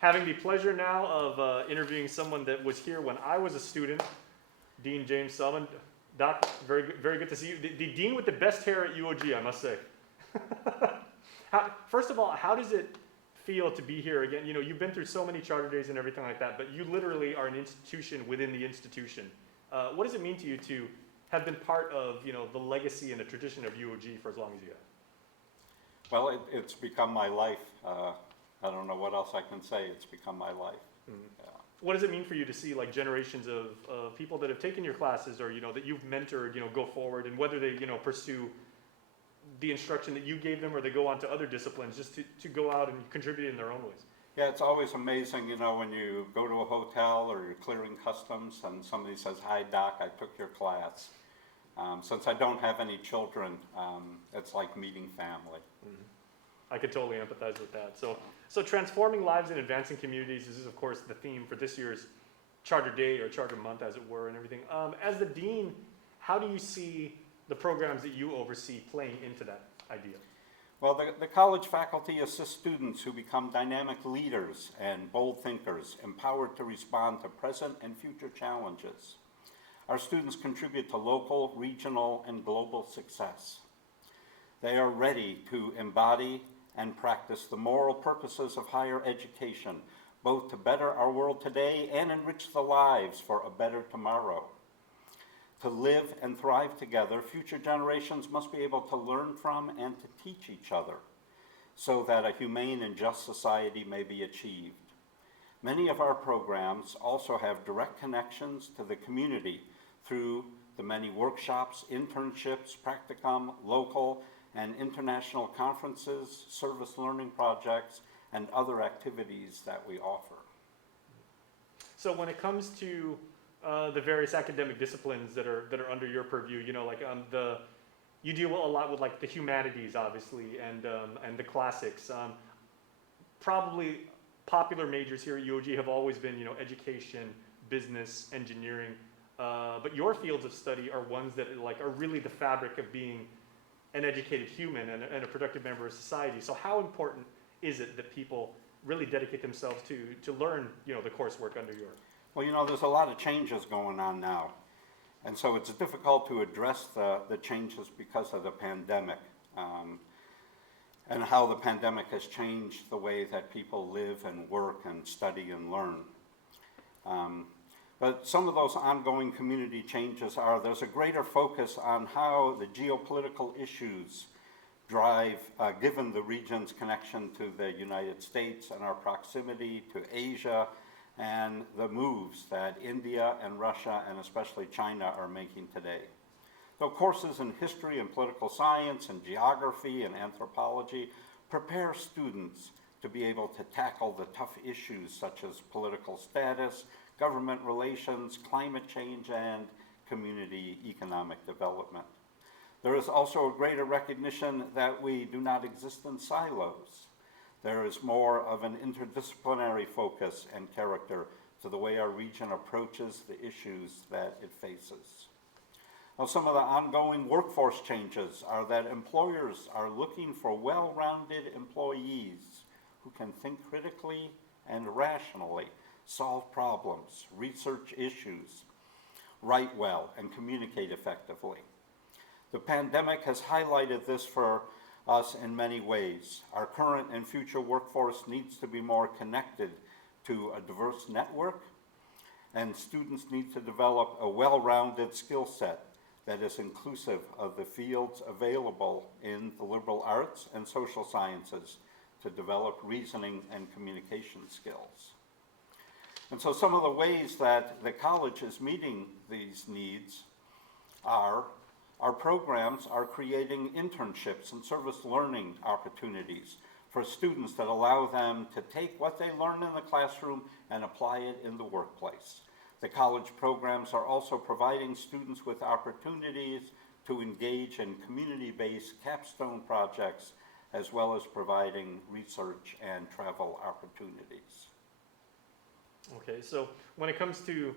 having the pleasure now of interviewing someone that was here when I was a student, Dean James Sellmann. Doc, very good to see you. The dean with the best hair at UOG, I must say. First of all, how does it feel to be here again? You know, you've been through so many charter days and everything like that, but you literally are an institution within the institution. What does it mean to you to have been part of, you know, the legacy and the tradition of UOG for as long as you have? Well, it's become my life. I don't know what else I can say. It's become my life. Mm-hmm. Yeah. What does it mean for you to see like generations of people that have taken your classes or, you know, that you've mentored, you know, go forward, and whether they, you know, pursue the instruction that you gave them or they go on to other disciplines, just to go out and contribute in their own ways? Yeah, it's always amazing, you know, when you go to a hotel or you're clearing customs and somebody says, "Hi, Doc, I took your class." Since I don't have any children, it's like meeting family. Mm-hmm. I could totally empathize with that. So transforming lives and advancing communities is, of course, the theme for this year's Charter Day or Charter Month, as it were, and everything. As the dean, how do you see the programs that you oversee playing into that idea? Well, the college faculty assist students who become dynamic leaders and bold thinkers, empowered to respond to present and future challenges. Our students contribute to local, regional, and global success. They are ready to embody and practice the moral purposes of higher education, both to better our world today and enrich the lives for a better tomorrow. To live and thrive together, future generations must be able to learn from and to teach each other so that a humane and just society may be achieved. Many of our programs also have direct connections to the community through the many workshops, internships, practicum, local and international conferences, service learning projects, and other activities that we offer. So when it comes to the various academic disciplines that are under your purview, you know, like you deal a lot with like the humanities, obviously, and the classics. Probably popular majors here at UOG have always been, you know, education, business, engineering, but your fields of study are ones that like are really the fabric of being an educated human and a productive member of society. So how important is it that people really dedicate themselves to learn, you know, the coursework under your? Well, you know, there's a lot of changes going on now. And so it's difficult to address the changes because of the pandemic and how the pandemic has changed the way that people live and work and study and learn. But some of those ongoing community changes are there's a greater focus on how the geopolitical issues drive, given the region's connection to the United States and our proximity to Asia, and the moves that India and Russia and especially China are making today. So courses in history and political science and geography and anthropology prepare students to be able to tackle the tough issues such as political status, government relations, climate change, and community economic development. There is also a greater recognition that we do not exist in silos. There is more of an interdisciplinary focus and character to the way our region approaches the issues that it faces. Now, some of the ongoing workforce changes are that employers are looking for well-rounded employees who can think critically and rationally, solve problems, research issues, write well, and communicate effectively. The pandemic has highlighted this for us in many ways. Our current and future workforce needs to be more connected to a diverse network, and students need to develop a well-rounded skill set that is inclusive of the fields available in the liberal arts and social sciences to develop reasoning and communication skills. And so some of the ways that the college is meeting these needs are our programs are creating internships and service learning opportunities for students that allow them to take what they learn in the classroom and apply it in the workplace. The college programs are also providing students with opportunities to engage in community-based capstone projects, as well as providing research and travel opportunities. Okay, so when it comes to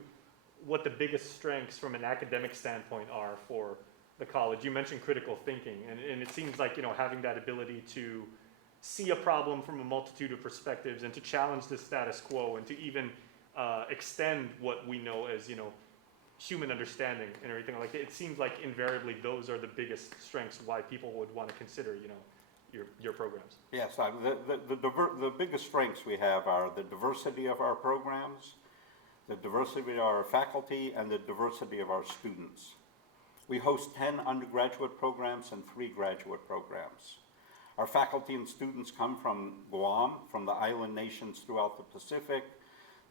what the biggest strengths from an academic standpoint are for the college, you mentioned critical thinking, and it seems like, you know, having that ability to see a problem from a multitude of perspectives and to challenge the status quo and to even extend what we know as, human understanding and everything like that. It seems like invariably those are the biggest strengths why people would want to consider, your programs. Yes, the biggest strengths we have are the diversity of our programs, the diversity of our faculty, and the diversity of our students. We host 10 undergraduate programs and 3 graduate programs. Our faculty and students come from Guam, from the island nations throughout the Pacific,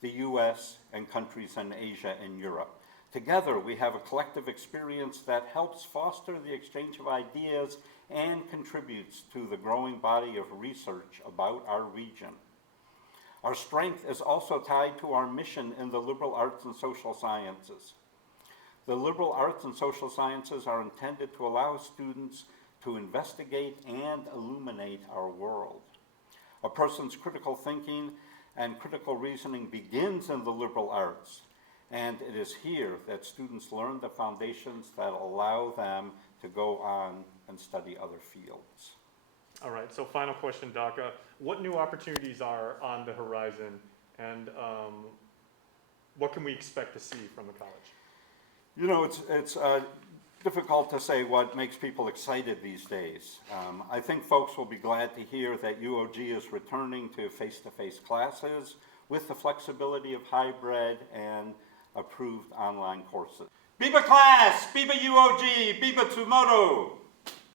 the US, and countries in Asia and Europe. Together, we have a collective experience that helps foster the exchange of ideas and contributes to the growing body of research about our region. Our strength is also tied to our mission in the liberal arts and social sciences. The liberal arts and social sciences are intended to allow students to investigate and illuminate our world. A person's critical thinking and critical reasoning begins in the liberal arts, and it is here that students learn the foundations that allow them to go on and study other fields. All right, so final question, Doc. What new opportunities are on the horizon, and what can we expect to see from the college? It's difficult to say what makes people excited these days. I think folks will be glad to hear that UOG is returning to face-to-face classes with the flexibility of hybrid and approved online courses. Biba class, Biba UOG, Biba tomorrow.